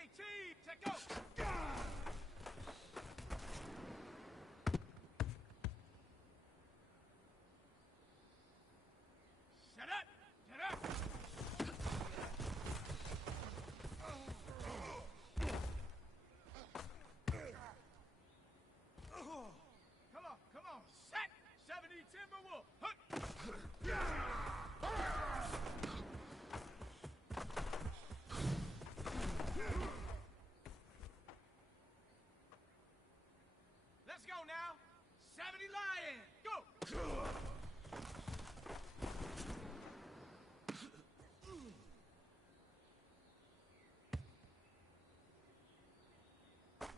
18, check go! Shut up! Shut up! Come on! Set! 70 Timberwolf! Let's go now! 70 Lion! Go!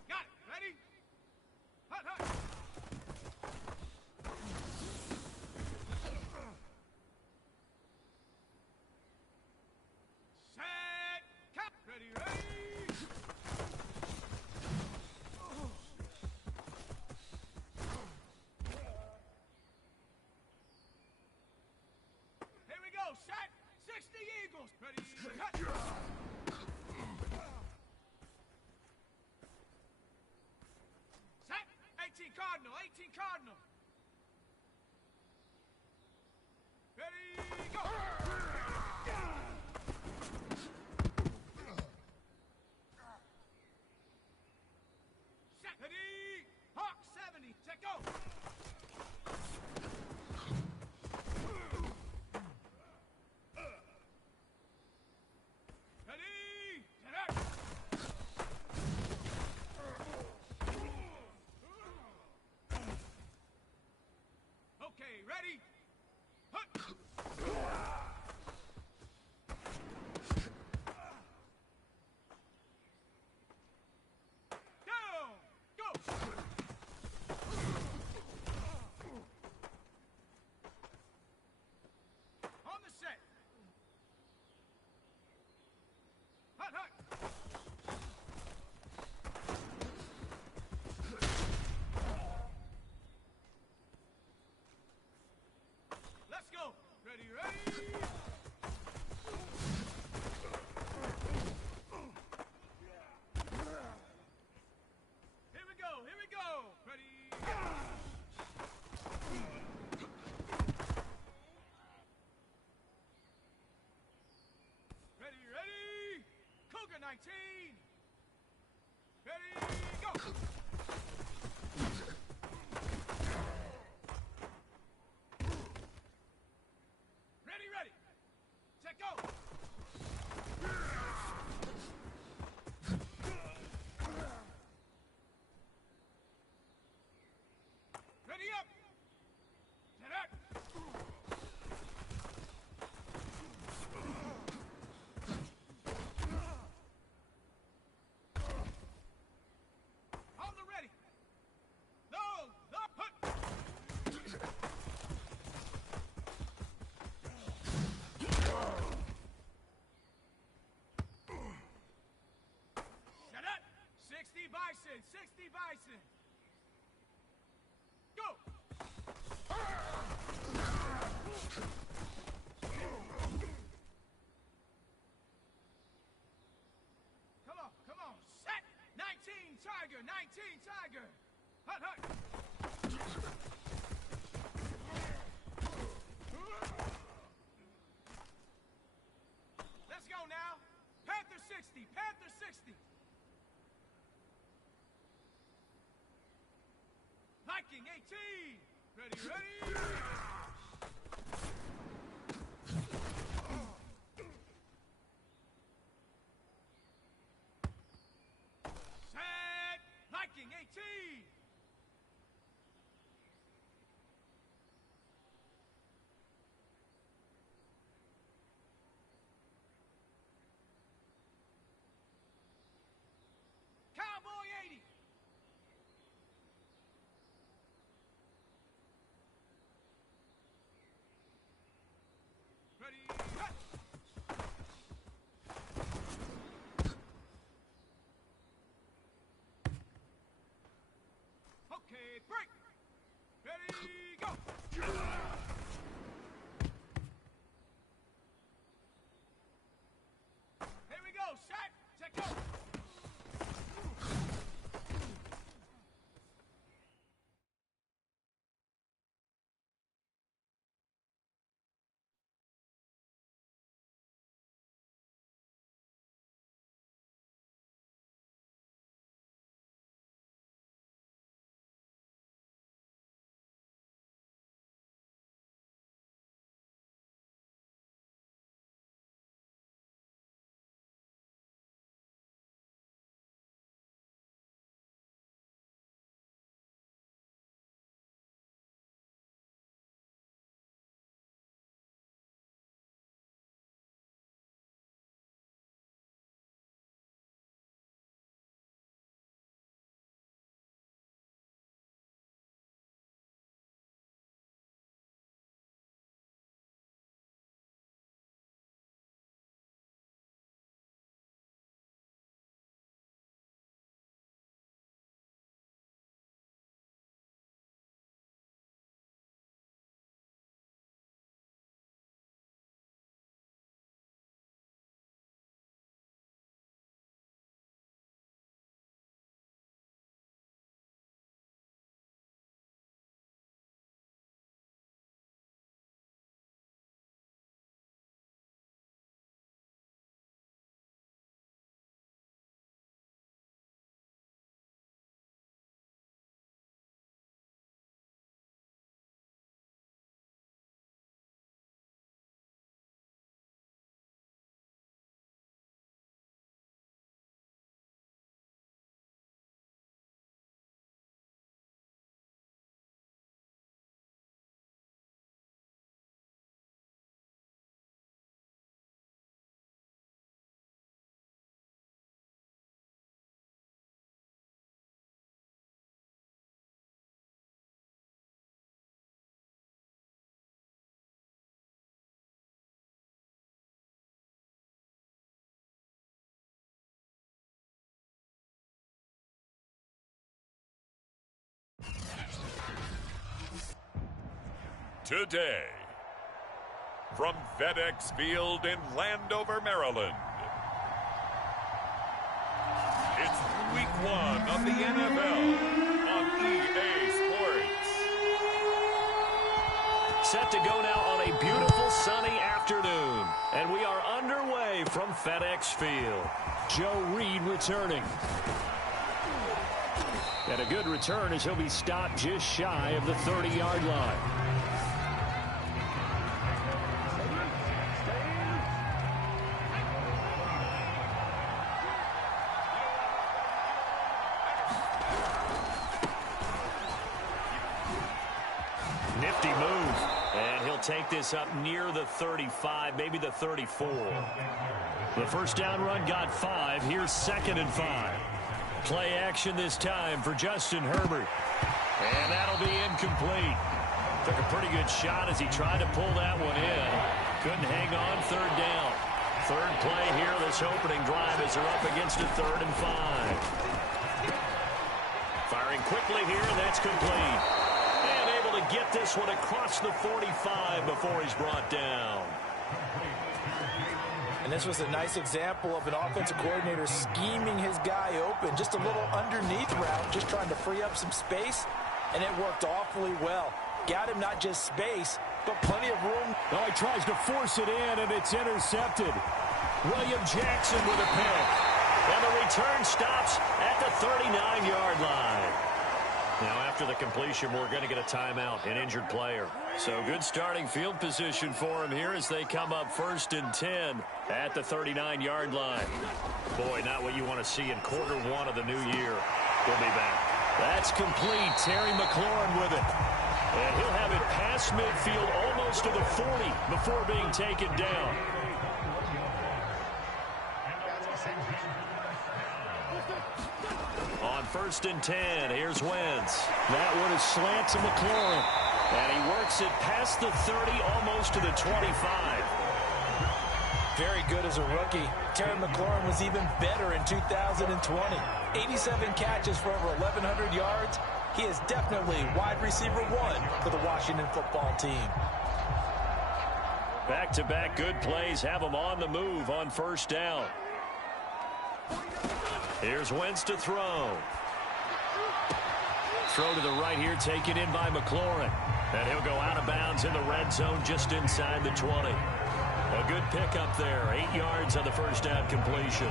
Got it! Ready? Hut, hut! Set! Cut! Ready, ready! Here we go! Set! 60 Eagles! Ready, cut! Set! 18 Cardinal! 18 Cardinal! Ready, go! Set! Ready! Hawk 70! Check go! Ready! Set up! Okay, ready? Hut! Down! Go! On the set! Hut, hut! Let's go! Ready, ready! Here we go, here we go! Ready! Ready, ready! Cougar 19! Ready, go! Ready, ready! Check go! Ready up! Set up! On the ready! No! No! Hut! Shut up! 60 Bison! 60 Bison! Go! Come on! Set! 19 Tiger! 19 Tiger! Hut, hut! Let's go now! Panther 60! Panther 60! Viking 18! Ready, ready! Set! Viking 18! Cowboy 80! Ready, cut! Okay, break! Ready, go! Here we go, set, check go! today. From FedEx Field in Landover, Maryland, it's Week 1 of the NFL on EA Sports. Set to go now on a beautiful sunny afternoon. And we are underway from FedEx Field. Joe Reed returning. And a good return as he'll be stopped just shy of the 30-yard line. Nifty move. And he'll take this up near the 35, maybe the 34. The first down run got 5. Here's 2nd and 5. Play action this time for Justin Herbert. And that'll be incomplete. Took a pretty good shot as he tried to pull that one in. Couldn't hang on. 3rd down. 3rd play here this opening drive as they're up against a 3rd and 5. Firing quickly here, and that's complete. And able to get this one across the 45 before he's brought down. And this was a nice example of an offensive coordinator scheming his guy open. Just a little underneath route, just trying to free up some space, and it worked awfully well. Got him not just space, but plenty of room. Oh, he tries to force it in, and it's intercepted. William Jackson with a pick. And the return stops at the 39-yard line. Now, after the completion, we're going to get a timeout, an injured player. So good starting field position for him here as they come up 1st and 10 at the 39-yard line. Boy, not what you want to see in quarter 1 of the new year. We'll be back. That's complete. Terry McLaurin with it. And he'll have it past midfield almost to the 40 before being taken down. On 1st and 10, here's Wentz. That one is slant to McLaurin. And he works it past the 30, almost to the 25. Very good as a rookie. Terry McLaurin was even better in 2020. 87 catches for over 1,100 yards. He is definitely wide receiver 1 for the Washington football team. Back-to-back good plays have him on the move on 1st down. Here's Wentz to throw. Throw to the right here, taken in by McLaurin. And he'll go out of bounds in the red zone just inside the 20. A good pickup there. 8 yards on the first down completion.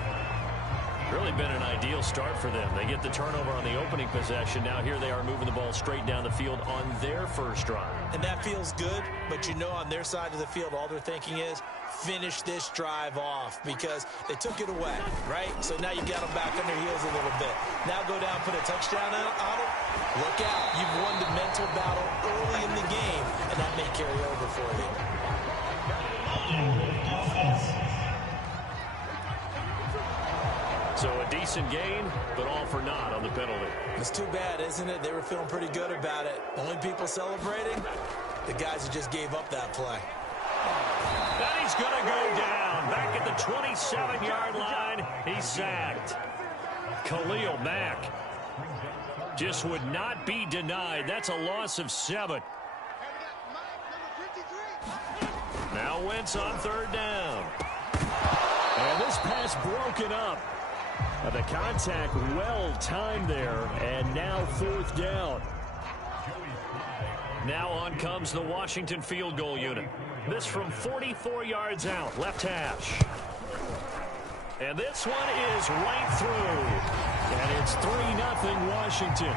Really been an ideal start for them. They get the turnover on the opening possession. Now here they are moving the ball straight down the field on their first drive. And that feels good, but you know on their side of the field all they're thinking is finish this drive off because they took it away, right? So now you got them back on their heels a little bit. Now go down, put a touchdown on them. Look out. You've won the mental battle early in the game, and that may carry over for you. So a decent gain, but all for naught on the penalty. It's too bad, isn't it? They were feeling pretty good about it. Only people celebrating, the guys who just gave up that play. And he's going to go down. Back at the 27-yard line, he's sacked. Khalil Mack just would not be denied. That's a loss of 7. Now Wentz on 3rd down. And this pass broken up. The contact well timed there, and now 4th down. Now on comes the Washington field goal unit. This from 44 yards out, left hash. And this one is right through. And it's 3-0 Washington.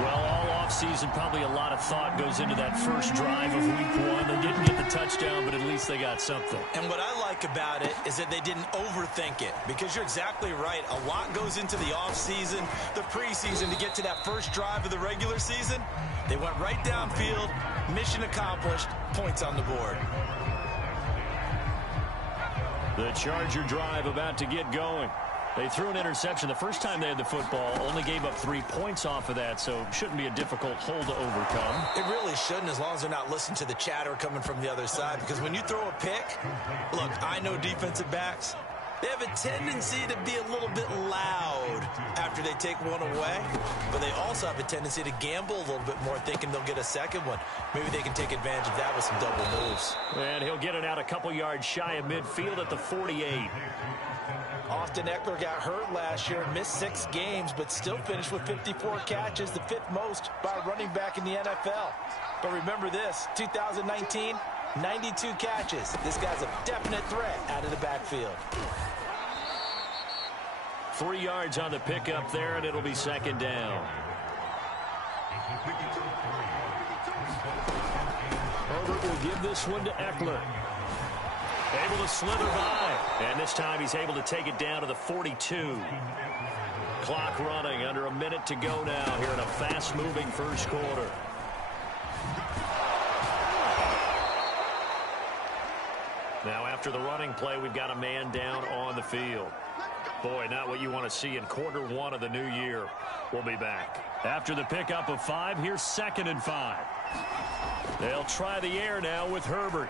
Well, all offseason, probably a lot of thought goes into that first drive of week 1. They didn't get the touchdown, but at least they got something. And what I like about it is that they didn't overthink it, because you're exactly right. A lot goes into the offseason, the preseason to get to that first drive of the regular season. They went right downfield, mission accomplished, points on the board. The Charger drive about to get going. They threw an interception the first time they had the football, only gave up 3 points off of that, so shouldn't be a difficult hole to overcome. It really shouldn't, as long as they're not listening to the chatter coming from the other side, because when you throw a pick, look, I know defensive backs, They have a tendency to be a little bit loud after they take one away, but they also have a tendency to gamble a little bit more, thinking they'll get a second one. Maybe they can take advantage of that with some double moves. And he'll get it out a couple yards shy of midfield at the 48. Austin Eckler got hurt last year and missed 6 games, but still finished with 54 catches, the 5th most by a running back in the NFL. But remember this, 2019, 92 catches. This guy's a definite threat out of the backfield. 3 yards on the pickup there, and it'll be second down. Herbert will give this one to Eckler. Able to slither by, and this time he's able to take it down to the 42. Clock running, under a minute to go now here in a fast-moving first quarter. Now after the running play, we've got a man down on the field. Boy, not what you want to see in quarter 1 of the new year. We'll be back. After the pickup of 5, here's 2nd and 5. They'll try the air now with Herbert.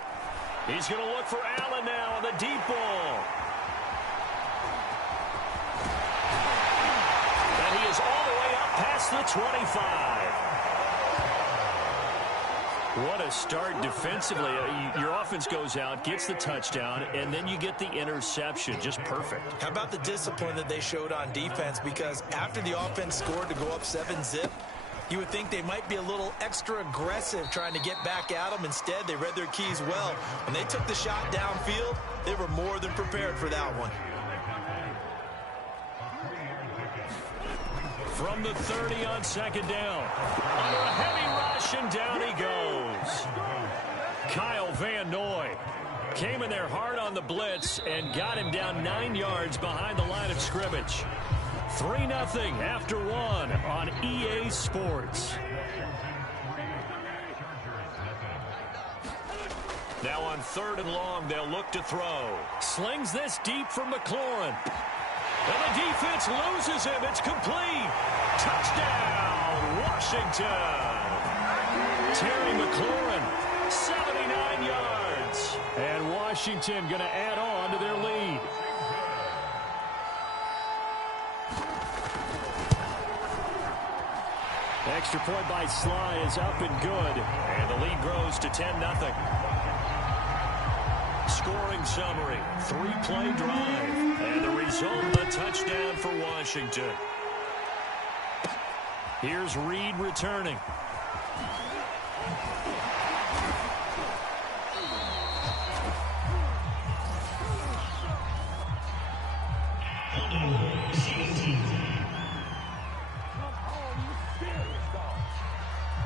He's going to look for Allen now on the deep ball. And he is all the way up past the 25. What a start defensively. Your offense goes out, gets the touchdown, and then you get the interception. Just perfect. How about the discipline that they showed on defense? Because after the offense scored to go up 7-zip, you would think they might be a little extra aggressive trying to get back at them. Instead, they read their keys well. When they took the shot downfield, they were more than prepared for that one. From the 30 on second down. Under a heavy rush, and down he goes. Kyle Van Noy came in there hard on the blitz and got him down 9 yards behind the line of scrimmage. 3-0 after 1 on EA Sports. Now on 3rd and long, they'll look to throw. Slings this deep from McLaurin. And the defense loses him. It's complete. Touchdown, Washington. Terry McLaurin, 79 yards. And Washington going to add on to their lead. Extra point by Sly is up and good. And the lead grows to 10-0. Scoring summary, 3-play drive. And the result, a touchdown for Washington. Here's Reed returning.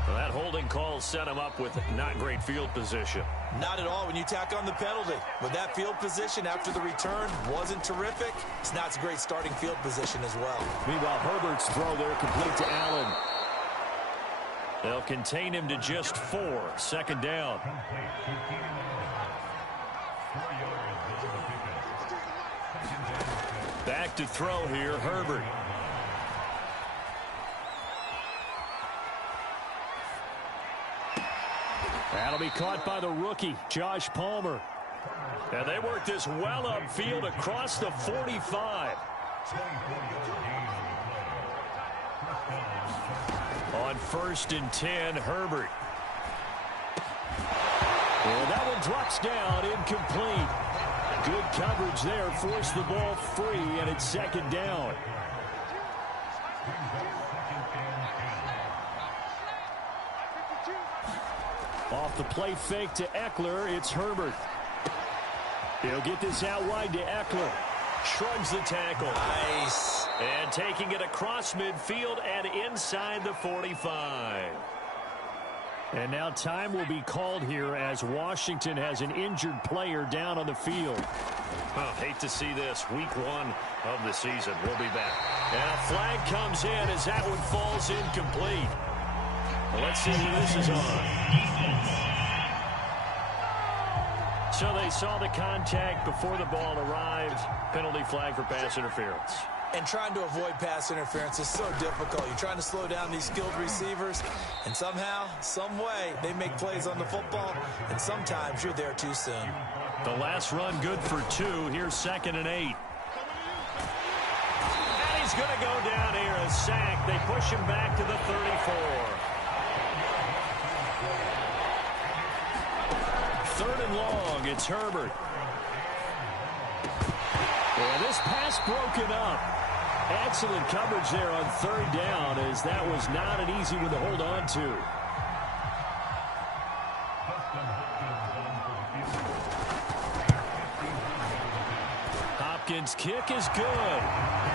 Well, that holding call set him up with not great field position. Not at all when you tack on the penalty. But that field position after the return wasn't terrific. It's not a great starting field position as well. Meanwhile, Herbert's throw there complete to Allen. They'll contain him to just 4. Second down. Back to throw here, Herbert. That'll be caught by the rookie, Josh Palmer. And they work this well upfield across the 45. On 1st and 10, Herbert. And that one drops down, incomplete. Good coverage there, forced the ball free, and it's second down. Off the play fake to Eckler, it's Herbert. He'll get this out wide to Eckler. Shrugs the tackle. Nice. And taking it across midfield and inside the 45. And now time will be called here as Washington has an injured player down on the field. Hate to see this. Week 1 of the season. We'll be back. And a flag comes in as that one falls incomplete. Well, let's see who this is on. So they saw the contact before the ball arrived. Penalty flag for pass interference. And trying to avoid pass interference is so difficult. You're trying to slow down these skilled receivers, and somehow, some way, they make plays on the football, and sometimes you're there too soon. The last run good for 2. Here's 2nd and 8. He's going to go down here, a sack. They push him back to the 34. Third and long, it's Herbert. And this pass broken up. Excellent coverage there on third down, as that was not an easy one to hold on to. Hopkins' kick is good.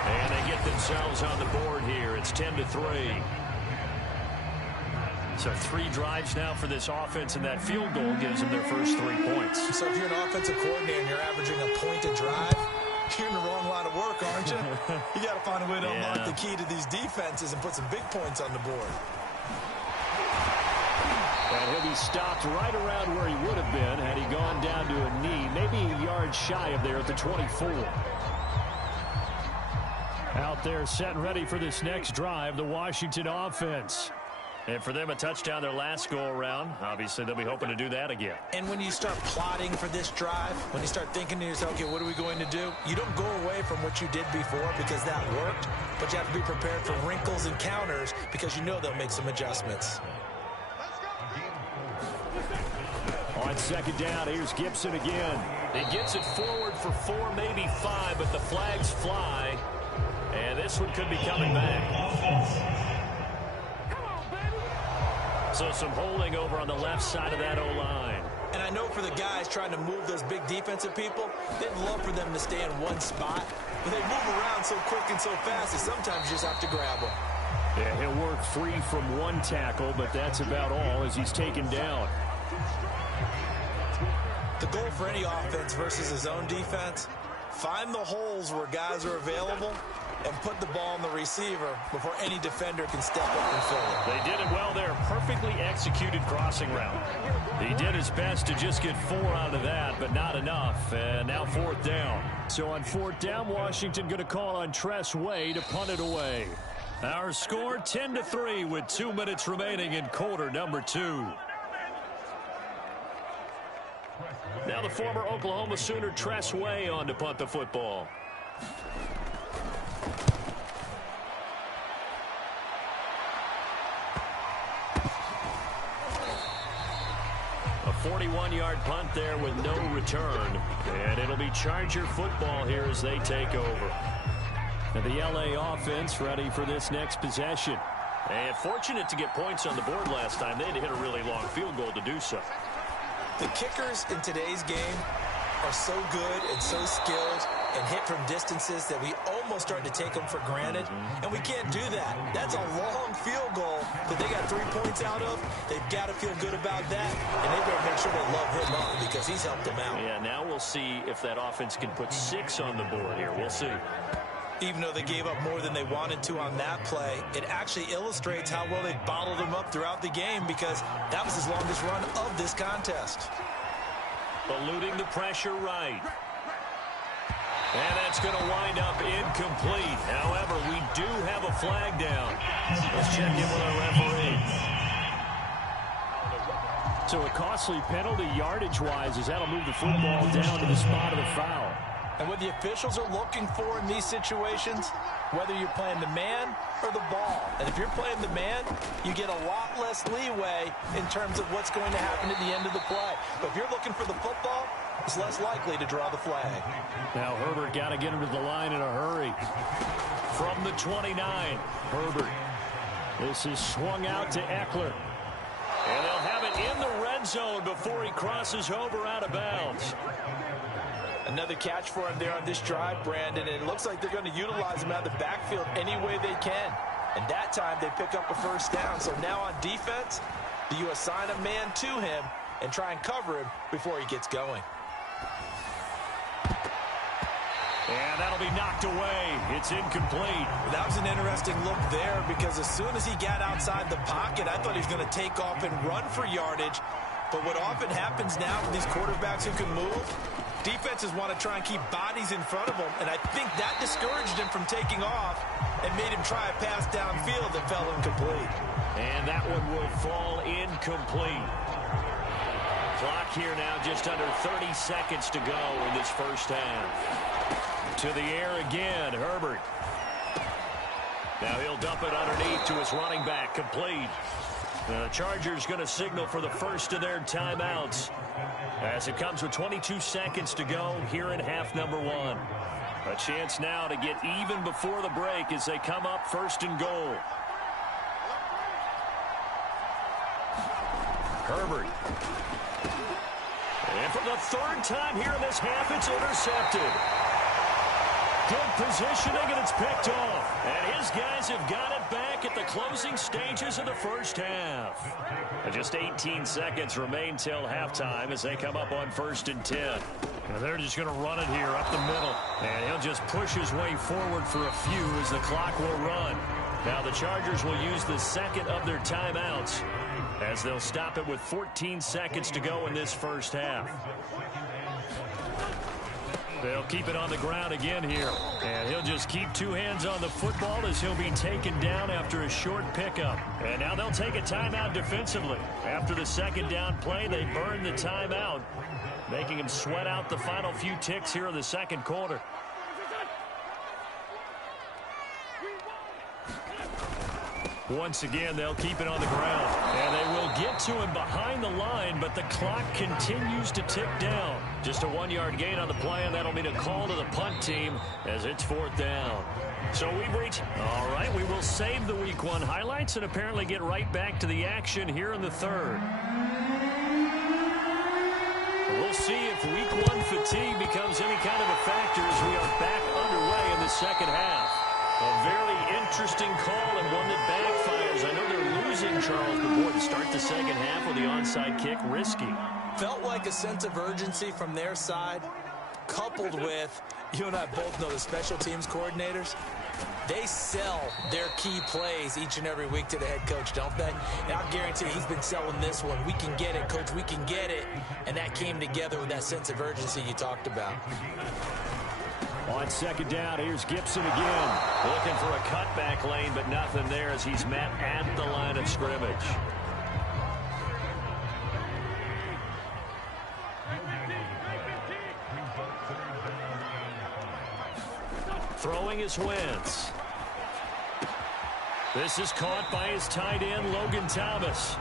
And they get themselves on the board here. It's 10-3. So 3 drives now for this offense, and that field goal gives them their first 3 points. So if you're an offensive coordinator and you're averaging a point a drive, you're in the wrong line of work, aren't you? You got to find a way to unlock the key to these defenses and put some big points on the board. And he'll be stopped right around where he would have been had he gone down to a knee, maybe a yard shy of there at the 24. Out there set and ready for this next drive, the Washington offense. And for them, a touchdown their last go-around. Obviously, they'll be hoping to do that again. And when you start plotting for this drive, when you start thinking to yourself, okay, what are we going to do? You don't go away from what you did before because that worked, but you have to be prepared for wrinkles and counters because you know they'll make some adjustments. On second down, here's Gibson again. He gets it forward for 4, maybe 5, but the flags fly. And this one could be coming back. So some holding over on the left side of that O-line. And I know for the guys trying to move those big defensive people, they'd love for them to stay in one spot. But they move around so quick and so fast that sometimes you just have to grab them. Yeah, he'll work free from one tackle, but that's about all as he's taken down. The goal for any offense versus his own defense, find the holes where guys are available and put the ball on the receiver before any defender can step up and fill it. They did it well there. Perfectly executed crossing route. He did his best to just get 4 out of that, but not enough. And now 4th down. So on 4th down, Washington going to call on Tress Way to punt it away. Our score 10-3 with 2 minutes remaining in quarter number 2. Now the former Oklahoma Sooner Tress Way on to punt the football. A 41-yard punt there with no return. And it'll be Charger football here as they take over. And the LA offense ready for this next possession. And fortunate to get points on the board last time. They had to hit a really long field goal to do so. The kickers in today's game are so good and so skilled and hit from distances that we almost start to take them for granted. And we can't do that. That's a long field goal that they got 3 points out of. They've got to feel good about that. And they better make sure they love him up because he's helped them out. Yeah, now we'll see if that offense can put 6 on the board here. We'll see. Even though they gave up more than they wanted to on that play, it actually illustrates how well they bottled him up throughout the game because that was his longest run of this contest. Eluding the pressure right. And that's going to wind up incomplete. However, we do have a flag down. Let's check in with our referee. So a costly penalty yardage-wise as that'll move the football down to the spot of the foul. And what the officials are looking for in these situations, whether you're playing the man or the ball. And if you're playing the man, you get a lot less leeway in terms of what's going to happen at the end of the play. But if you're looking for the football, it's less likely to draw the flag. Now Herbert got to get him to the line in a hurry. From the 29, Herbert. This is swung out to Eckler. And they'll have it in the red zone before he crosses over out of bounds. Another catch for him there on this drive, Brandon, and it looks like they're going to utilize him out of the backfield any way they can. And that time they pick up a first down. So now on defense, do you assign a man to him and try and cover him before he gets going? And that'll be knocked away. It's incomplete. That was an interesting look there because as soon as he got outside the pocket, I thought he was going to take off and run for yardage. But what often happens now with these quarterbacks who can move, defenses want to try and keep bodies in front of them, and I think that discouraged him from taking off and made him try a pass downfield that fell incomplete. And that one will fall incomplete. Clock here now just under 30 seconds to go in this first half. To the air again, Herbert. Now he'll dump it underneath to his running back, complete. The Chargers going to signal for the first of their timeouts as it comes with 22 seconds to go here in half number one. A chance now to get even before the break as they come up first and goal. Herbert. And for the third time here in this half, it's intercepted. Good positioning, and it's picked off. And his guys have got it back at the closing stages of the first half. And just 18 seconds remain till halftime as they come up on 1st and 10. And they're just going to run it here up the middle. And he'll just push his way forward for a few as the clock will run. Now the Chargers will use the second of their timeouts as they'll stop it with 14 seconds to go in this first half. They'll keep it on the ground again here. And he'll just keep two hands on the football as he'll be taken down after a short pickup. And now they'll take a timeout defensively. After the second down play, they burn the timeout, making him sweat out the final few ticks here in the second quarter. Once again, they'll keep it on the ground. And they will get to him behind the line, but the clock continues to tick down. Just a 1-yard gain on the play, and that'll mean a call to the punt team as it's 4th down. So we've reached... All right, we will save the Week 1 highlights and apparently get right back to the action here in the third. We'll see if Week 1 fatigue becomes any kind of a factor as we are back underway in the second half. A very interesting call and one that backfires. I know they're losing, Charles, but boy, to start the second half with the onside kick, risky. Felt like a sense of urgency from their side, coupled with, you and I both know the special teams coordinators, they sell their key plays each and every week to the head coach, don't they? And I guarantee he's been selling this one. We can get it, coach, we can get it. And that came together with that sense of urgency you talked about. On second down, here's Gibson again. Looking for a cutback lane, but nothing there as he's met at the line of scrimmage. Throwing is Wentz. This is caught by his tight end, Logan Thomas.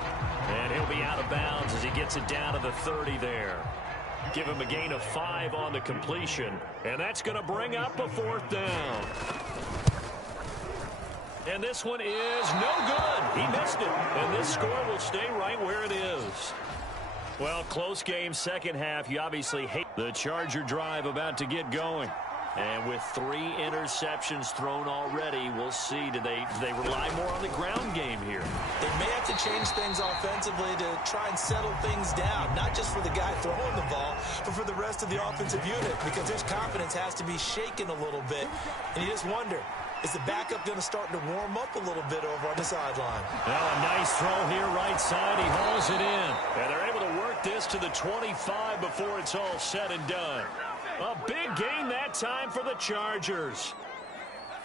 And he'll be out of bounds as he gets it down to the 30 there. Give him a gain of 5 on the completion. And that's going to bring up a 4th down. And this one is no good. He missed it. And this score will stay right where it is. Well, close game, second half. You obviously hate the Charger drive about to get going. And with 3 interceptions thrown already, we'll see. Do they rely more on the ground game here? They may have to change things offensively to try and settle things down, not just for the guy throwing the ball, but for the rest of the offensive unit, because his confidence has to be shaken a little bit. And you just wonder, is the backup going to start to warm up a little bit over on the sideline? Now a nice throw here right side. He hauls it in. And they're able to work this to the 25 before it's all said and done. A big gain that time for the Chargers.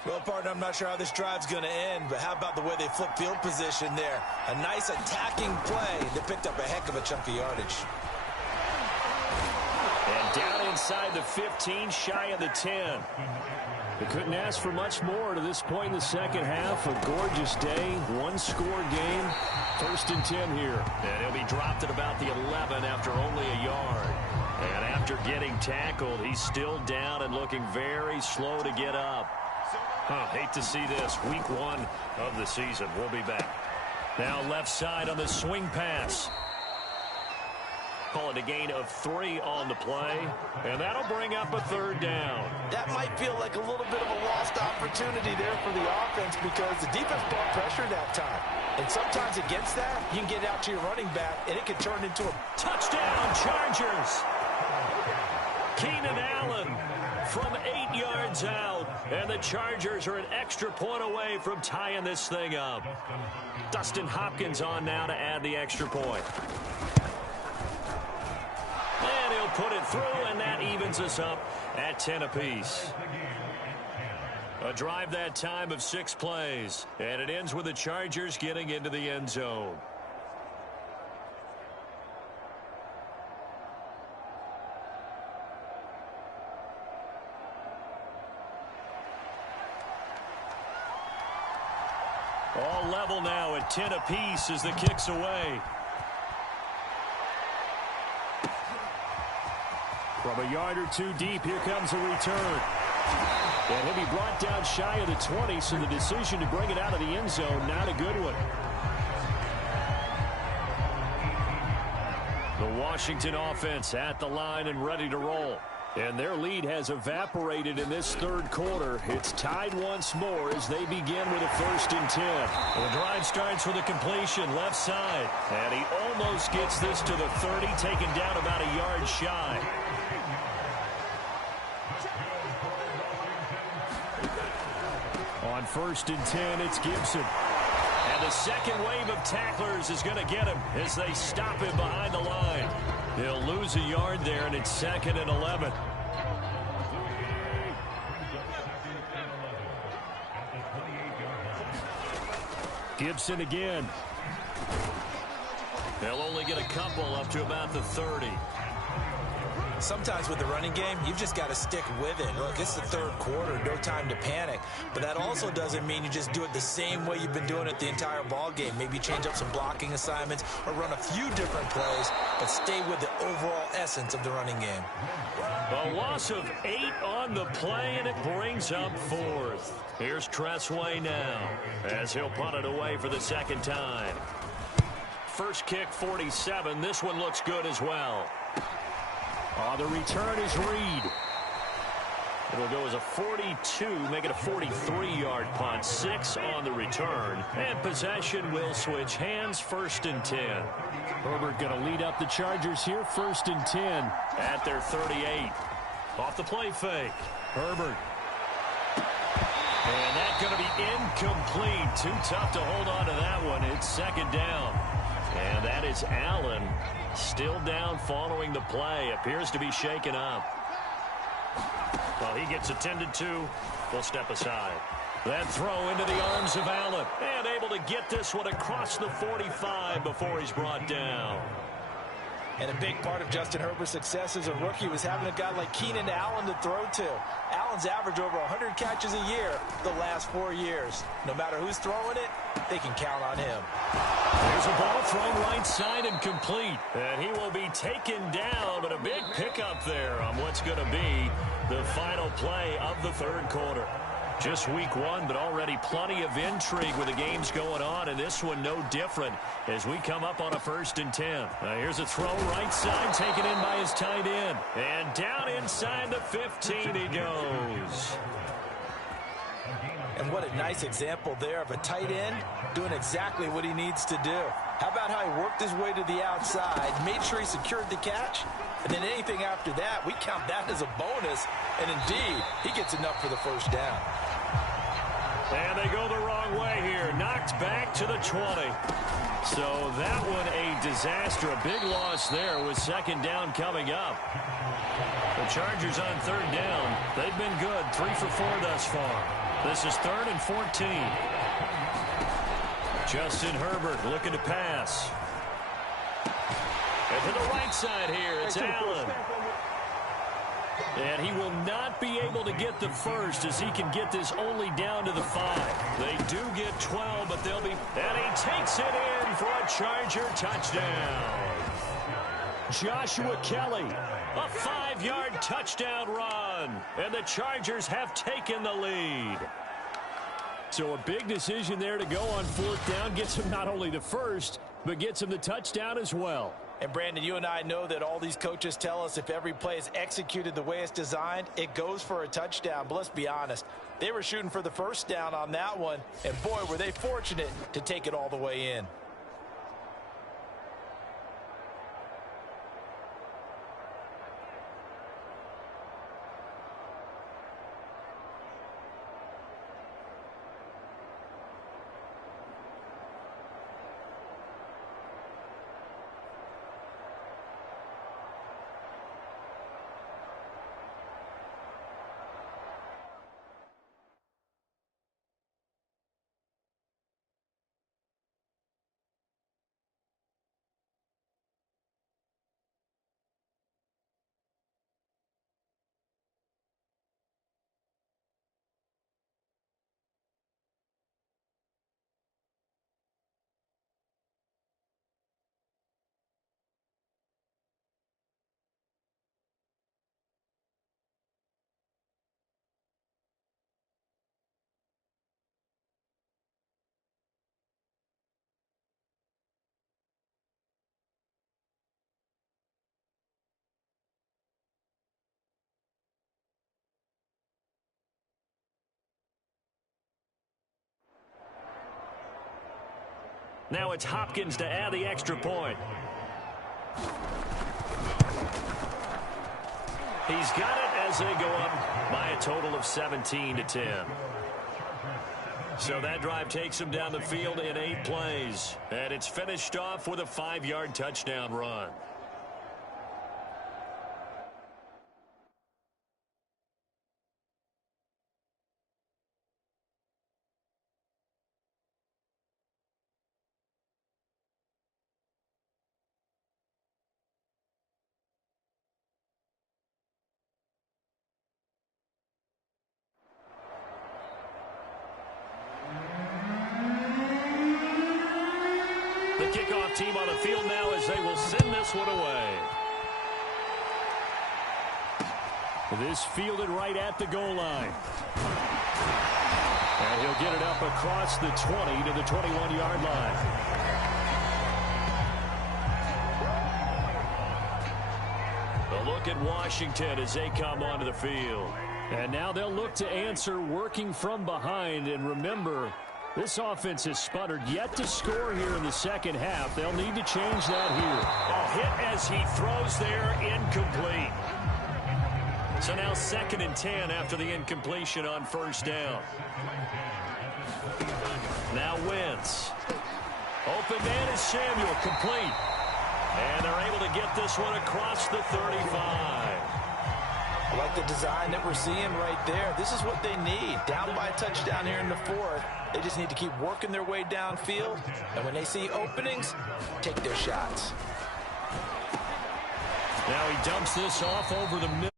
Well, partner, I'm not sure how this drive's going to end, but how about the way they flip field position there? A nice attacking play. They picked up a heck of a chunk of yardage. And down inside the 15, shy of the 10. They couldn't ask for much more to this point in the second half. A gorgeous day, 1-score game. 1st and 10 here. And he'll be dropped at about the 11 after only a yard. And after getting tackled, he's still down and looking very slow to get up. Hate to see this. Week 1 of the season. We'll be back. Now left side on the swing pass. Call it a gain of 3 on the play. And that'll bring up a 3rd down. That might feel like a little bit of a lost opportunity there for the offense because the defense brought pressure that time. And sometimes against that, you can get out to your running back, and it can turn into a touchdown, Chargers. Keenan Allen from 8 yards out. And the Chargers are an extra point away from tying this thing up. Dustin Hopkins on now to add the extra point. And he'll put it through, and that evens us up at 10 apiece. A drive that time of 6 plays. And it ends with the Chargers getting into the end zone. All level now at 10 apiece as the kick's away. From a yard or two deep, here comes a return. And he'll be brought down shy of the 20, so the decision to bring it out of the end zone, not a good one. The Washington offense at the line and ready to roll. And their lead has evaporated in this third quarter. It's tied once more as they begin with a 1st and 10. The drive starts with a completion left side. And he almost gets this to the 30, taken down about a yard shy. On 1st and 10, it's Gibson. And the second wave of tacklers is going to get him as they stop him behind the line. He'll lose a yard there, and it's 2nd and 11. Gibson again. They'll only get a couple up to about the 30. Sometimes with the running game, you've just got to stick with it. Look, it's the third quarter, no time to panic. But that also doesn't mean you just do it the same way you've been doing it the entire ball game. Maybe change up some blocking assignments or run a few different plays, but stay with the overall essence of the running game. A loss of 8 on the play, and it brings up 4th. Here's Tressway now as he'll punt it away for the second time. First kick, 47. This one looks good as well. The return is Reed. It'll go as a 42, make it a 43-yard punt. 6 on the return. And possession will switch hands, 1st and 10. Herbert going to lead up the Chargers here, 1st and 10 at their 38. Off the play fake. Herbert. And that's going to be incomplete. Too tough to hold on to that one. It's 2nd down. And that is Allen. Still down following the play. Appears to be shaken up. Well, he gets attended to. We'll step aside. That throw into the arms of Allen. And able to get this one across the 45 before he's brought down. And a big part of Justin Herbert's success as a rookie was having a guy like Keenan Allen to throw to. Allen's averaged over 100 catches a year the last 4 years. No matter who's throwing it, they can count on him. There's a ball thrown right side and complete. And he will be taken down, but a big pickup there on what's going to be the final play of the third quarter. Just week 1, but already plenty of intrigue with the games going on, and this one no different as we come up on a 1st and 10. Here's a throw right side, taken in by his tight end. And down inside the 15 he goes. And what a nice example there of a tight end doing exactly what he needs to do. How about how he worked his way to the outside, made sure he secured the catch, and then anything after that, we count that as a bonus. And indeed, he gets enough for the 1st down. And they go the wrong way here. Knocked back to the 20. So that one a disaster. A big loss there with 2nd down coming up. The Chargers on 3rd down. They've been good. 3 for 4 thus far. This is 3rd and 14. Justin Herbert looking to pass. And to the right side here, it's Allen. And he will not be able to get the 1st as he can get this only down to the 5. They do get 12, but they'll be... And he takes it in for a Charger touchdown. Joshua Kelly, a 5-yard touchdown run. And the Chargers have taken the lead. So a big decision there to go on 4th down. Gets him not only the 1st, but gets him the touchdown as well. And Brandon, you and I know that all these coaches tell us if every play is executed the way it's designed, it goes for a touchdown. But let's be honest, they were shooting for the 1st down on that one. And boy, were they fortunate to take it all the way in. Now it's Hopkins to add the extra point. He's got it as they go up by a total of 17-10. So that drive takes him down the field in 8 plays. And it's finished off with a 5-yard touchdown run. The kickoff team on the field now as they will send this one away. This fielded right at the goal line. And he'll get it up across the 20 to the 21-yard line. A look at Washington as they come onto the field. And now they'll look to answer working from behind. And remember, this offense has sputtered yet to score here in the second half. They'll need to change that here. A hit as he throws there, incomplete. So now 2nd and 10 after the incompletion on first down. Now Wentz. Open man is Samuel, complete. And they're able to get this one across the 35. I like the design that we're seeing right there. This is what they need. Down by a touchdown here in the 4th. They just need to keep working their way downfield. And when they see openings, take their shots. Now he dumps this off over the middle.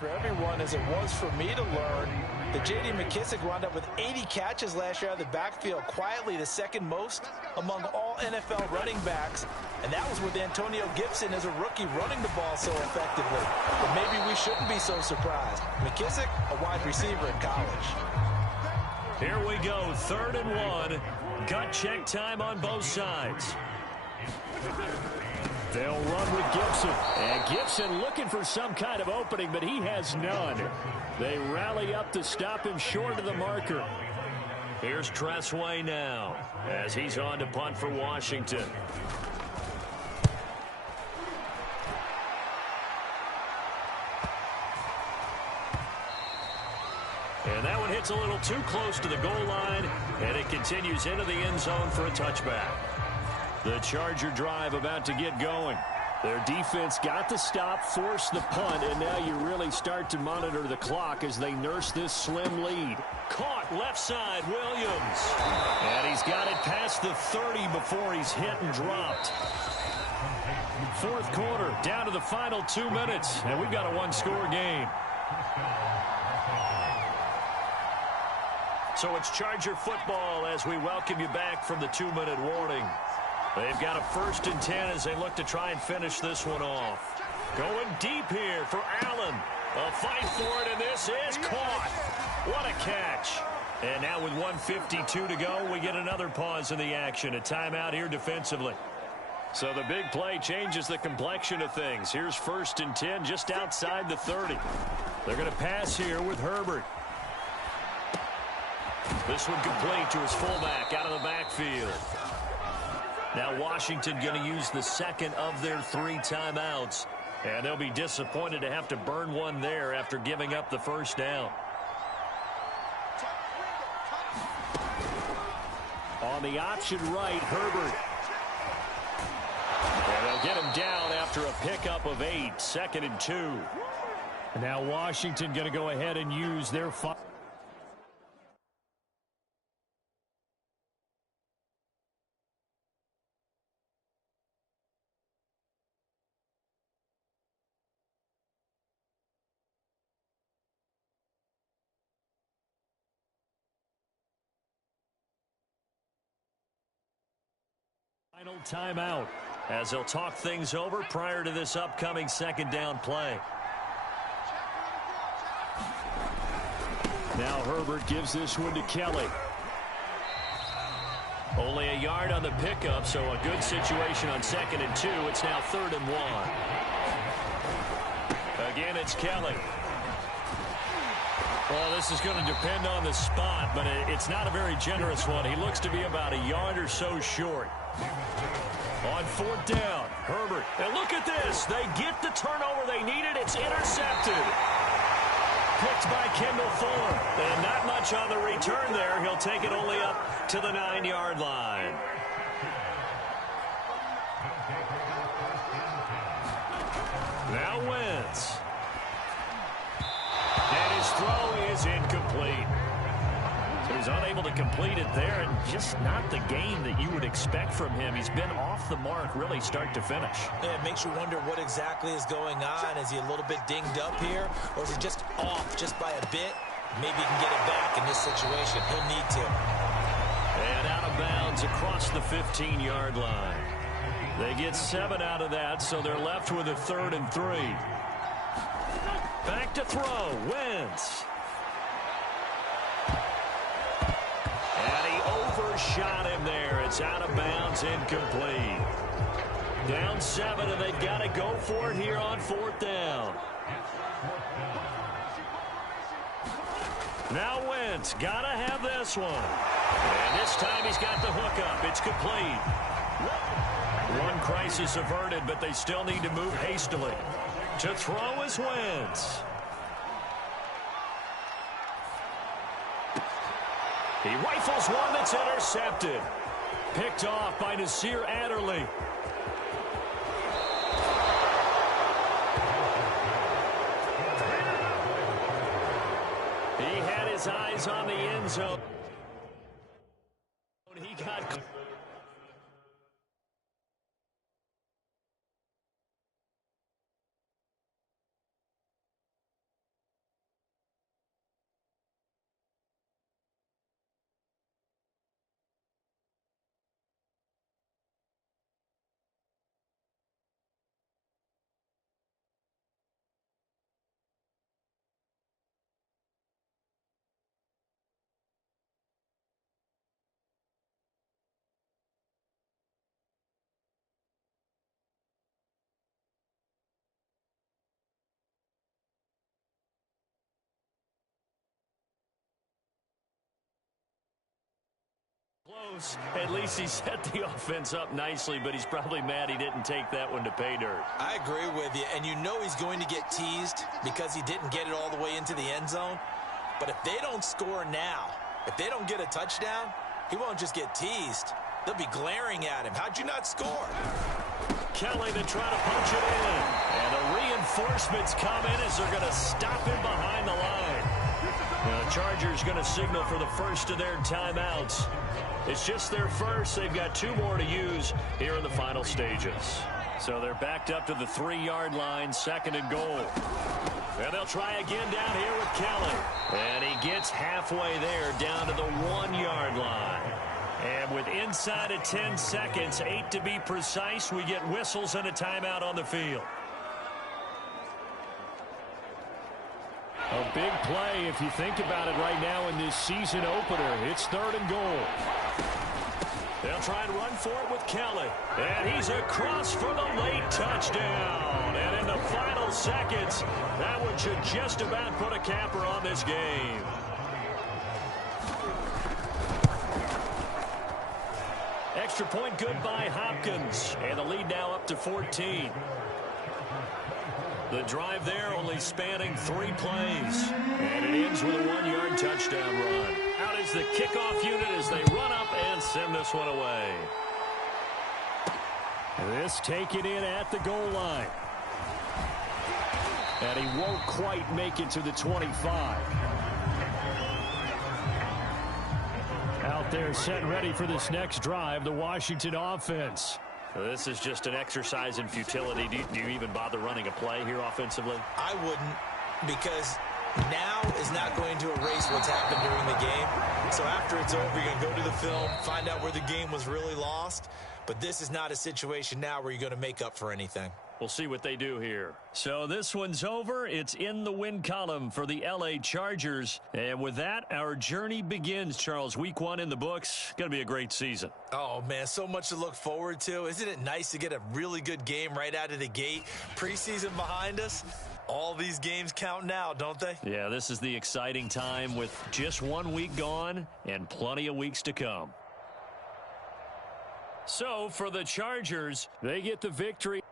For everyone as it was for me to learn that J.D. McKissic wound up with 80 catches last year out of the backfield, quietly the 2nd most among all NFL running backs, and that was with Antonio Gibson as a rookie running the ball so effectively. But maybe we shouldn't be so surprised. McKissic, a wide receiver in college. Here we go, 3rd and 1. Gut check time on both sides. They'll run with Gibson. And Gibson looking for some kind of opening, but he has none. They rally up to stop him short of the marker. Here's Tressway now as he's on to punt for Washington. And that one hits a little too close to the goal line, and it continues into the end zone for a touchback. The Charger drive about to get going. Their defense got the stop, forced the punt, and now you really start to monitor the clock as they nurse this slim lead. Caught left side, Williams. And he's got it past the 30 before he's hit and dropped. 4th quarter, down to the final 2 minutes, and we've got a 1-score game. So it's Charger football as we welcome you back from the 2-minute warning. They've got a 1st and 10 as they look to try and finish this one off. Going deep here for Allen. A fight for it, and this is caught. What a catch. And now with 1:52 to go, we get another pause in the action. A timeout here defensively. So the big play changes the complexion of things. Here's 1st and 10 just outside the 30. They're going to pass here with Herbert. This one complete to his fullback out of the backfield. Now Washington going to use the 2nd of their 3 timeouts. And they'll be disappointed to have to burn one there after giving up the 1st down. On the option right, Herbert. And they'll get him down after a pickup of 8, 2nd and 2. And now Washington going to go ahead and use their Final timeout as they'll talk things over prior to this upcoming second down play. Now Herbert gives this one to Kelly. Only a yard on the pickup, so a good situation on 2nd and 2. It's now 3rd and 1. Again, it's Kelly. Well, this is going to depend on the spot, but it's not a very generous one. He looks to be about a yard or so short. On 4th down, Herbert. And look at this. They get the turnover they needed. It's intercepted. Picked by Kendall Fuller. And not much on the return there. He'll take it only up to the 9-yard line. Now Wentz. And his throw is incomplete. So he's unable to complete it there, and just not the game that you would expect from him. He's been off the mark really start to finish. Yeah, it makes you wonder what exactly is going on. Is he a little bit dinged up here, or is he just off just by a bit? Maybe he can get it back in this situation. He'll need to. And out of bounds across the 15-yard line. They get 7 out of that, so they're left with a 3rd and 3. Back to throw. Wentz. And he overshot him there. It's out of bounds, incomplete. Down 7, and they've got to go for it here on 4th down. Now Wentz, got to have this one. And this time he's got the hook up. It's complete. One crisis averted, but they still need to move hastily. To throw is Wentz. He rifles one that's intercepted. Picked off by Nasir Adderley. He had his eyes on the end zone. He got... Close. At least he set the offense up nicely, but he's probably mad he didn't take that one to pay dirt. I agree with you, and you know he's going to get teased because he didn't get it all the way into the end zone. But if they don't score now, if they don't get a touchdown, he won't just get teased. They'll be glaring at him. How'd you not score? Kelly to try to punch it in. And the reinforcements come in as they're going to stop him behind the line. Now, the Chargers going to signal for the first of their timeouts. It's just their first. They've got 2 more to use here in the final stages. So they're backed up to the 3-yard line, 2nd and goal. And they'll try again down here with Kelly. And he gets halfway there, down to the 1-yard line. And with inside of 10 seconds, 8 to be precise, we get whistles and a timeout on the field. A big play if you think about it right now in this season opener. It's 3rd and goal. They'll try and run for it with Kelly. And he's across for the late touchdown. And in the final seconds, that one should just about put a capper on this game. Extra point good by Hopkins. And the lead now up to 14. The drive there only spanning 3 plays. And it ends with a 1-yard touchdown run. Out is the kickoff unit as they run up and send this one away. This taken in at the goal line. And he won't quite make it to the 25. Out there set and ready for this next drive, the Washington offense. This is just an exercise in futility. Do you even bother running a play here offensively? I wouldn't, because now is not going to erase what's happened during the game. So after it's over, you're going to go to the film, find out where the game was really lost. But this is not a situation now where you're going to make up for anything. We'll see what they do here. So this one's over. It's in the win column for the L.A. Chargers. And with that, our journey begins, Charles. Week 1 in the books. Going to be a great season. Oh, man, so much to look forward to. Isn't it nice to get a really good game right out of the gate? Preseason behind us. All these games count now, don't they? Yeah, this is the exciting time with just 1 week gone and plenty of weeks to come. So for the Chargers, they get the victory.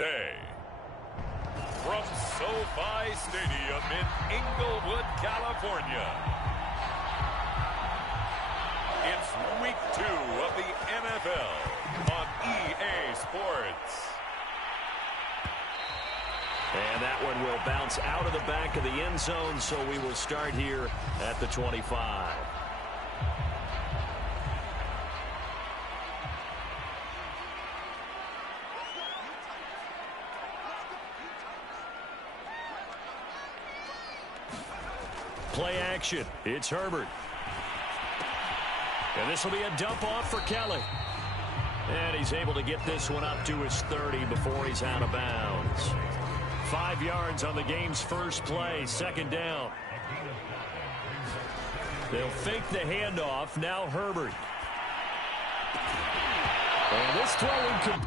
day. From SoFi Stadium in Inglewood, California, it's Week 2 of the NFL on EA Sports. And that one will bounce out of the back of the end zone, so we will start here at the 25. Play action. It's Herbert. And this will be a dump off for Kelly. And he's able to get this one up to his 30 before he's out of bounds. 5 yards on the game's first play, second down. They'll fake the handoff. Now Herbert. And this throwing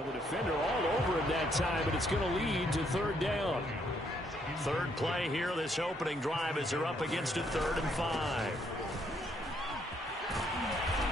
well, the defender all over him that time, but it's going to lead to third down. Third play here, this opening drive, as they're up against a 3rd and 5.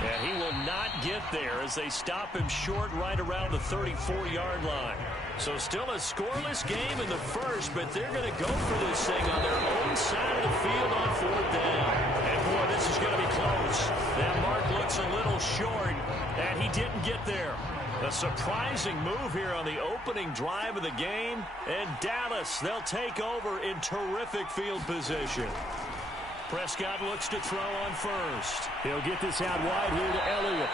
And he will not get there as they stop him short right around the 34-yard line. So still a scoreless game in the first, but they're going to go for this thing on their own side of the field on 4th down. And boy, this is going to be close. That mark looks a little short, and he didn't get there. A surprising move here on the opening drive of the game. And Dallas, they'll take over in terrific field position. Prescott looks to throw on first. He'll get this out wide here to Elliott.